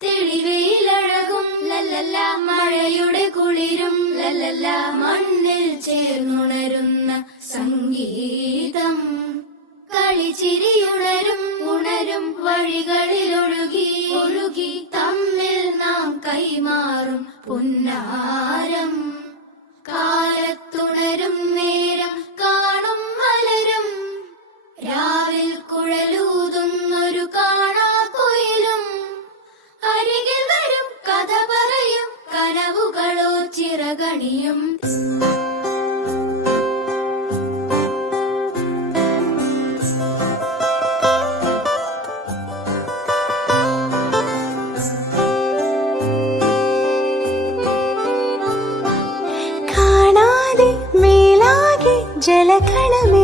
തെളിവെയിലഴകും ലല്ലല്ല, മഴയുടെ കുളിരും ലല്ലല്ല, മണ്ണിൽ ചേർന്നുണരുന്ന സംഗീതം. കളിച്ചിരിയുണരും ഉണരും വഴികളിലൊഴുകി ഒഴുകി, തമ്മിൽ നാം കൈമാറും പുന്നാരം. കാലത്തുണരും നേരം കാണും മലരും, രാവിൽ കുഴലൂതുന്നൊരു കാണാക്കുയിലും. അരികിൽ വരും കഥ പറയും കനവുകളോ ചിറകണിയും. കാണാതെ മേലാകെ ജലകണമേ